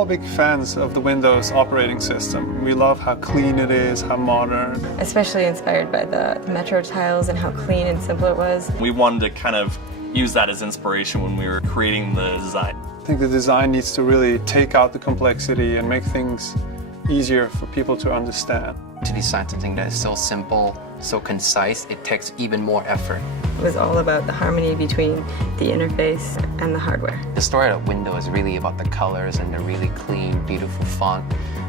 all big fans of the Windows operating system. We love how clean it is, how modern. Especially inspired by the Metro tiles and how clean and simple it was. We wanted to kind of use that as inspiration when we were creating the design. I think the design needs to really take out the complexity and make things easier for people to understand. To design something that is so simple, so concise, it takes even more effort. It was all about the harmony between the interface and the hardware. The story of Windows is really about the colors and the really clean, beautiful font,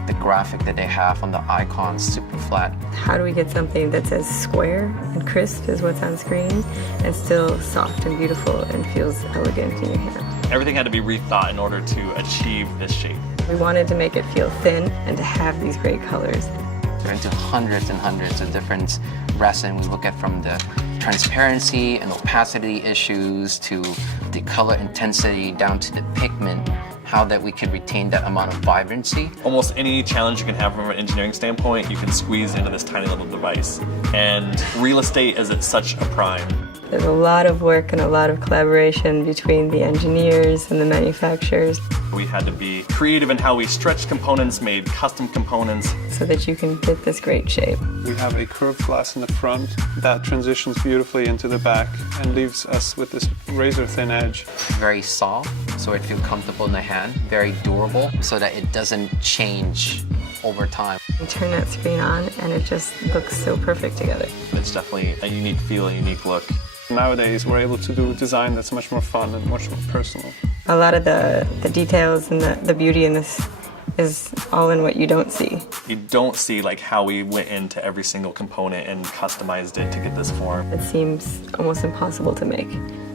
the graphic that they have on the icons, super flat. How do we get something that's as square and crisp as what's on screen and still soft and beautiful and feels elegant in your hand? Everything had to be rethought in order to achieve this shape. We wanted to make it feel thin and to have these great colors. We're into hundreds and hundreds of different resin. We look at from the transparency and opacity issues to the color intensity down to the pigment, how that we could retain that amount of vibrancy. Almost any challenge you can have from an engineering standpoint, you can squeeze into this tiny little device. And real estate is at such a prime. There's a lot of work and a lot of collaboration between the engineers and the manufacturers. We had to be creative in how we stretched components, made custom components. So that you can get this great shape. We have a curved glass in the front that transitions beautifully into the back and leaves us with this razor-thin edge. Very soft, so it feels comfortable in the hand. Very durable, so that it doesn't change over time. You turn that screen on and it just looks so perfect together. It's definitely a unique feel, a unique look. Nowadays, we're able to do design that's much more fun and much more personal. A lot of the details and the beauty in this is all in what you don't see. You don't see like how we went into every single component and customized it to get this form. It seems almost impossible to make.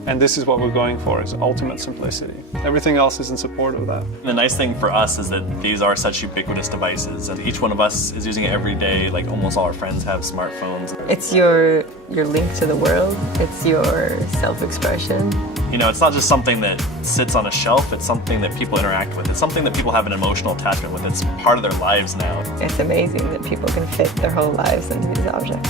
And this is what we're going for, is ultimate simplicity. Everything else is in support of that. The nice thing for us is that these are such ubiquitous devices, and each one of us is using it every day. Like almost all our friends have smartphones. It's your link to the world. It's your self-expression. You know, it's not just something that sits on a shelf, it's something that people interact with. It's something that people have an emotional attachment with. It's part of their lives now. It's amazing that people can fit their whole lives into these objects.